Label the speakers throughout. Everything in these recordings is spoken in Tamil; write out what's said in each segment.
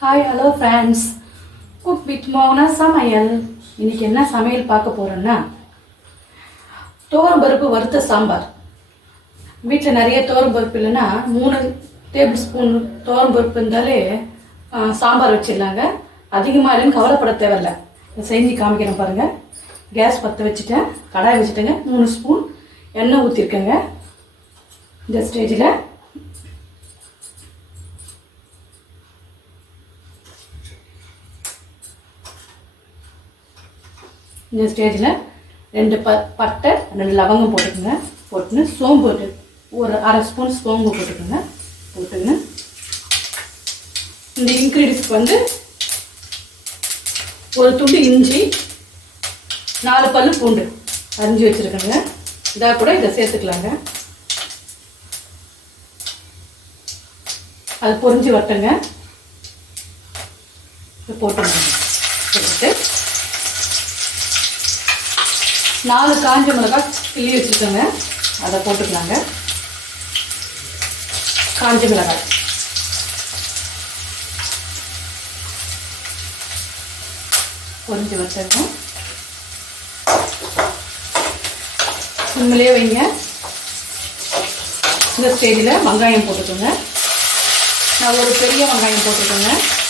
Speaker 1: Hi hello friends cook with Mona சமையல் இன்னைக்கு என்ன சமையல் பார்க்க போகிறோன்னா தோரம் பருப்பு வறுத்த சாம்பார். வீட்டில் நிறைய தோரம் பருப்பு இல்லைன்னா மூணு டேபிள் ஸ்பூன் தோரம் பருப்பு இருந்தாலே சாம்பார் வச்சிடலாங்க. அதிகமாக இல்லைன்னு கவலைப்பட தேவையில்ல. செஞ்சு காமிக்கிறேன் பாருங்கள் கேஸ் பற்ற வச்சுட்டேன். கடாய் வச்சுட்டேங்க. மூணு ஸ்பூன் எண்ணெய் ஊற்றிருக்கேங்க இந்த ஸ்டேஜில் இந்த ஸ்டேஜில் ரெண்டு ப பட்டை ரெண்டு லவங்கம் போட்டுக்கோங்க. போட்டுன்னு சோம்பு போட்டு ஒரு அரை ஸ்பூன் சோம்பு போட்டுக்கோங்க. போட்டுங்க இந்த இன்க்ரீடியன்ஸ்க்கு வந்து ஒரு துண்டு இஞ்சி நாலு பல் பூண்டு அரிஞ்சு வச்சுருக்கேங்க. இதாக கூட இதை சேர்த்துக்கலாங்க. அது பொரிஞ்சு வரட்டுங்க. இதை போட்டுங்க போட்டுட்டு நாலு காஞ்ச மிளகாய் கிள்ளி வச்சுருக்கோங்க. அதை போட்டுக்கலாங்க. காஞ்ச மிளகாய். பொறிஞ்சு வச்சிருக்கோம். சிம்மிலே வைங்க. இந்த ஸ்டேஜில் வெங்காயம் போட்டுக்கோங்க. நான் ஒரு பெரிய வெங்காயம் போட்டுக்கோங்க.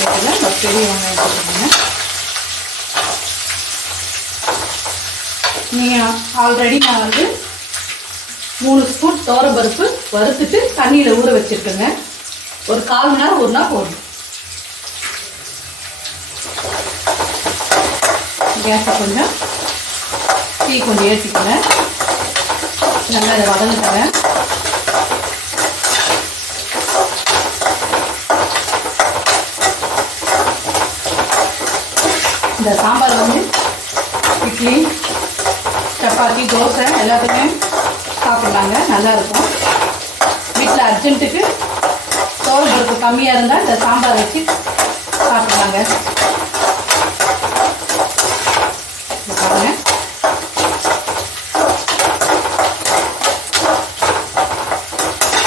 Speaker 1: இந்த பெரிய வெங்காயம் போட்டுக்கோங்க. நீங்கள் ஆல்ரெடி நான் வந்து மூணு ஸ்பூன் பருப்பு வறுத்துட்டு தண்ணியில் ஊற வச்சுருக்கேங்க. ஒரு கால் மணி நேரம் ஒரு நாள் போடணும் கேஸை கொஞ்சம் டீ கொஞ்சம் ஏற்றிக்கிறேன் நல்லா இதை வதங்கிட்டேன் இந்த சாம்பார் வந்து இட்லி சப்பாத்தி தோசை எல்லாத்துக்குமே சாப்பிட்லாங்க நல்லா இருக்கும் வீட்டில் அர்ஜென்ட்டுக்கு தோல் பருப்பு கம்மியாக இருந்தால் இந்த சாம்பார் வச்சு சாப்பிட்லாங்க இங்க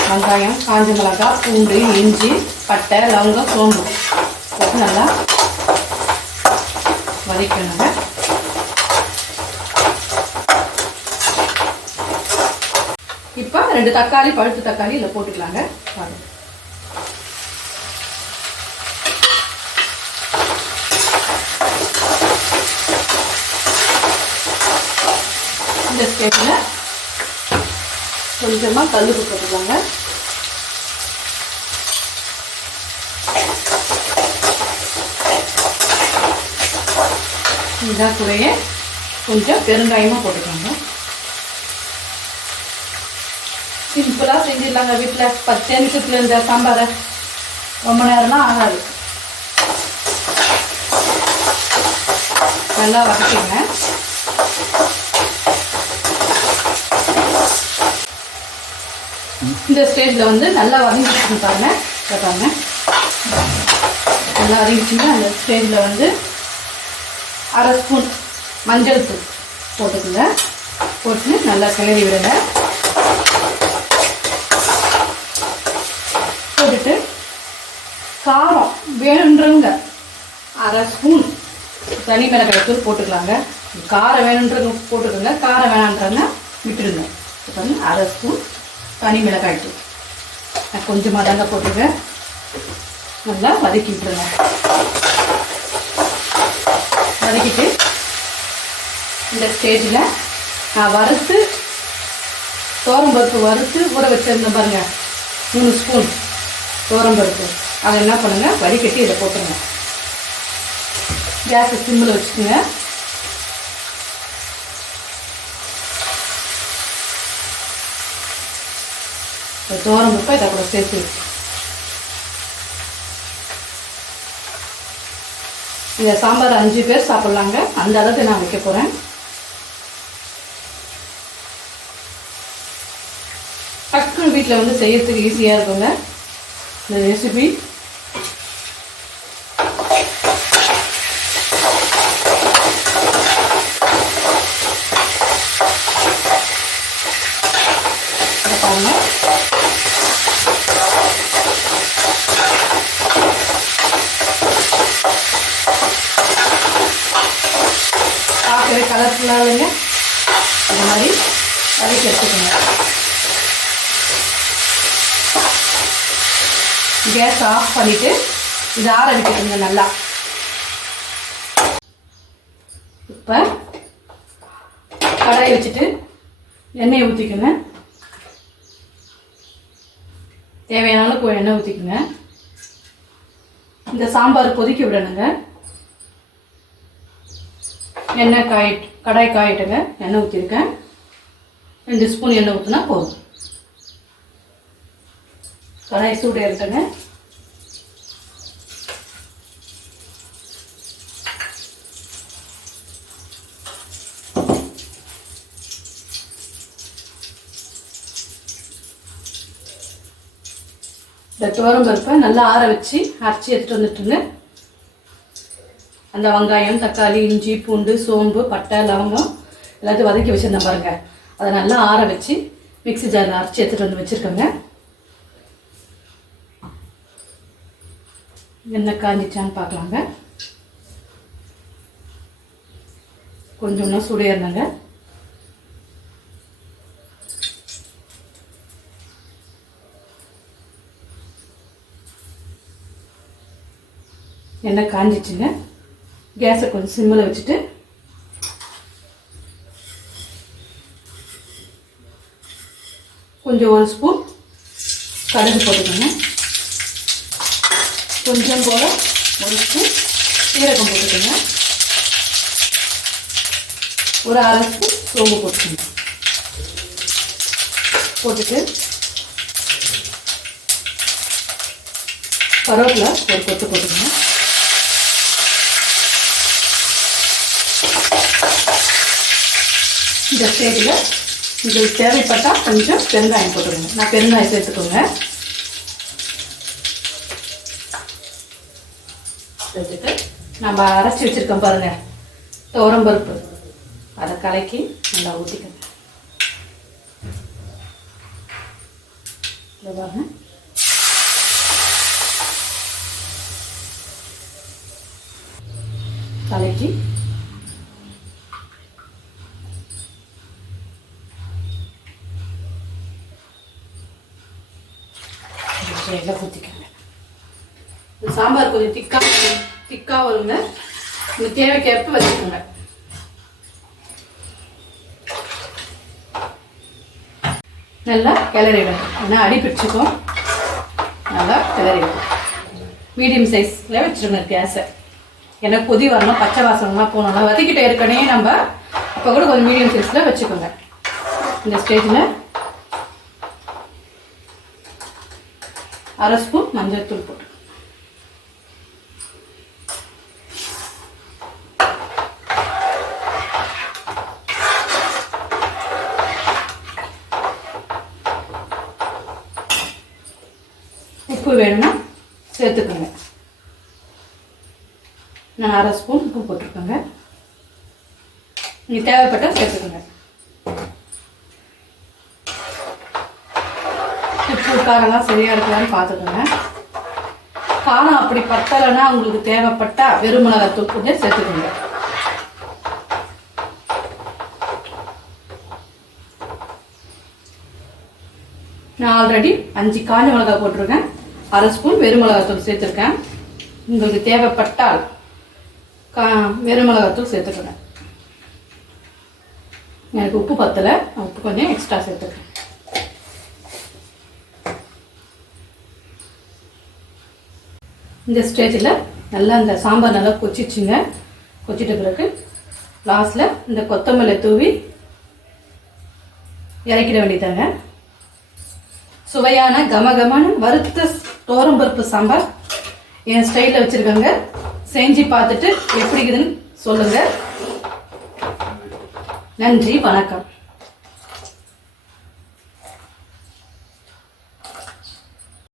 Speaker 1: வெங்காயம் காஞ்ச மிளகாய் பூண்டு இஞ்சி பட்டை லவங்கம் சோம்பு நல்லா வதக்கணுங்க இப்போ ரெண்டு தக்காளி பழுத்து தக்காளி இதில் போட்டுக்கலாங்க. பாருங்க இந்த ஸ்டேஜில் கொஞ்சமாக கல் போட்டுக்கோங்க இந்த கூடயே கொஞ்சம் பெருங்காயமாக போட்டுக்கோங்க. சிம்பிளாக செஞ்சிடலாங்க வீட்டில் பத்து நிமிஷத்தில் இந்த சாம்பாரை ரொம்ப நேரமாக ஆகாது. நல்லா வதக்கிங்க. இந்த ஸ்டேஜில் வந்து நல்லா வதங்கிச்சு பாருங்க. பாருங்க. நல்லா வதங்கிச்சுங்க அந்த ஸ்டேஜில் வந்து அரை ஸ்பூன் மஞ்சள் தூள் போட்டுக்குங்க. போட்டு நல்லா கிளறி விடுங்க. போட்டுட்டு காரம் வேணுன்றவங்க அரை ஸ்பூன் தனி மிளகாய் தூள் போட்டுக்கலாங்க. காரம் வேணுன்றவங்க போட்டுக்கோங்க. காரம் வேணான்றவங்க விட்டுடுங்க. இப்போ வந்து அரை ஸ்பூன் தனி மிளகாய் தூள். நான் கொஞ்சமாக தாங்க போட்டுருக்கேன் நல்லா வதக்கி விட்டுருங்க. வதக்கிட்டு இந்த ஸ்டேஜில் நான் வறுத்து தோரம்பருப்பு வறுத்து ஊற வச்சிருந்தேன் பாருங்கள் மூணு ஸ்பூன் தோரம்பருப்பு அதை என்ன பண்ணுங்கள் வடிகட்டி இதை போட்டுருங்க. கேஸை சிம்மில் வச்சுக்கோங்க. இந்த தோரம்பருப்பை இதை கூட சேர்த்து இந்த சாம்பார் அஞ்சு பேர் சாப்பிட்லாங்க. அந்த அளவுக்கு நான் வைக்க போகிறேன் டக்குன்னு வீட்டில் வந்து செய்யறதுக்கு ஈஸியாக இருக்குங்க. இந்த ரெசிபி மாதிரி கலர்ஃபுல்லாக இல்லைங்க அந்த மாதிரி வதக்கி எடுத்துக்கோங்க. கேஸ் ஆஃப் பண்ணிவிட்டு இது ஆற விட்டுக்கோங்க நல்லா. இப்போ கடாய் வச்சுட்டு எண்ணெயை ஊற்றிக்கோங்க தேவையான அளவுக்கு எண்ணெய் ஊற்றிக்கோங்க இந்த சாம்பார் கொதிக்க விடணுங்க. எண்ணெய் காய் கடாய் காயிட்டுங்க எண்ணெய் ஊற்றிருக்கேன் ரெண்டு ஸ்பூன் எண்ணெய் ஊற்றினா போதும். கடாய் சூடு எடுத்துங்க இந்த துவரம் பருப்பை நல்லா ஆற வச்சு அரைச்சி எடுத்துட்டு வந்துட்டுருங்க. அந்த வெங்காயம் தக்காளி இஞ்சி பூண்டு சோம்பு பட்டை லவங்கம் எல்லாத்தையும் வதக்கி வச்சுருந்தேன் பாருங்கள் அதை நல்லா ஆற வச்சு மிக்ஸி ஜாரில் அரைச்சி எடுத்துகிட்டு வந்து வச்சுருக்கோங்க. எண்ணெய் காஞ்சிச்சான்னு பார்க்கலாங்க. கொஞ்சம்னா சுடையிறணுங்க. எண்ணெய் காஞ்சிச்சுங்க. கேஸை கொஞ்சம் சிம்மில் வச்சுட்டு கொஞ்சம் ஒரு ஸ்பூன் கடுகு போட்டுக்கோங்க. கொஞ்சம் போல் ஒரு ஸ்பூன் சீரகம் போட்டுக்கோங்க. ஒரு அரை ஸ்பூன் சோம்பு போட்டுக்கோங்க. போட்டுட்டு கருவேப்பிலை ஒரு கொத்து போட்டுக்கோங்க. இந்த ஸ்டேஜில் உங்களுக்கு தேவைப்பட்டால் கொஞ்சம் பெருங்காயம் போட்டுருங்க நான் பெருங்காயம் சேர்த்துக்கோங்க. சேர்த்துட்டு நம்ம அரைச்சி வச்சுருக்கோம் பாருங்க. துவரம்பருப்பு அதை கலக்கி நல்லா ஊற்றிக்கோங்க இதை பாருங்க. கலக்கி எல்லாம் ஊற்றிக்கோங்க இந்த சாம்பார் கொஞ்சம் திக்கா திக்கா வருங்க. இந்த தேவைக்கேற்ப வச்சுக்கோங்க. நல்லா கிளறிடும் ஏன்னா அடி பிடிச்சிக்கும். நல்லா கிளறிடும் மீடியம் சைஸில் வச்சுருங்க கேஸை. ஏன்னா கொதி வரணும் பச்சை வாசனம்லாம் போகணும்னா வதக்கிட்ட ஏற்கனவே நம்ம அப்போ கூட கொஞ்சம் மீடியம் சைஸில் வச்சுக்கோங்க. இந்த ஸ்டேஜில் அரை ஸ்பூன் மஞ்சள் தூள் போட்டு உப்பு வேணும்னா சேர்த்துக்கோங்க. நான் அரை ஸ்பூன் உப்பு போட்டிருக்கேங்க. நீங்கள் தேவைப்பட்டால் சேர்த்துக்கோங்க. உப்பு காரெல்லாம் சரியாக இருக்கலான்னு பார்த்துக்கோங்க. காரம் அப்படி பத்தலைன்னா உங்களுக்கு தேவைப்பட்டா வெறும் மிளகாத்தூள் கொஞ்சம் சேர்த்துக்கோங்க. நான் ஆல்ரெடி அஞ்சு காஞ்ச மிளகாய் போட்டிருக்கேன். அரை ஸ்பூன் வெறுமிளகாத்தூள் சேர்த்துருக்கேன். உங்களுக்கு தேவைப்பட்டால் கா வெறுமிளகாத்தூள் சேர்த்துக்கிறேன் எனக்கு உப்பு பத்தலை நான் உப்பு கொஞ்சம் எக்ஸ்ட்ரா சேர்த்துக்கிறேன் இந்த ஸ்டேஜில் நல்லா இந்த சாம்பார் நல்லா கொச்சிச்சுங்க. கொச்சிட்ட பிறகு லாஸ்ட்டில் இந்த கொத்தமல்லி தூவி இறக்கிட வேண்டியதாங்க சுவையான கமகமான வறுத்த தோரம்பருப்பு சாம்பார். என் ஸ்டைலில் வச்சுருக்கோங்க. செஞ்சு பார்த்துட்டு எப்படி இருக்குதுன்னு சொல்லுங்கள் நன்றி வணக்கம்.